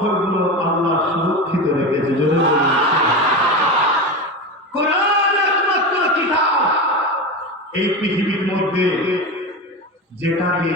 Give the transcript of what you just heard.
অক্ষরগুলো আল্লাহ সুরক্ষিত রেখেছে। জোরে বলুন। কোরআন একমাত্র কিতাব এই পৃথিবীর মধ্যে যেটাকে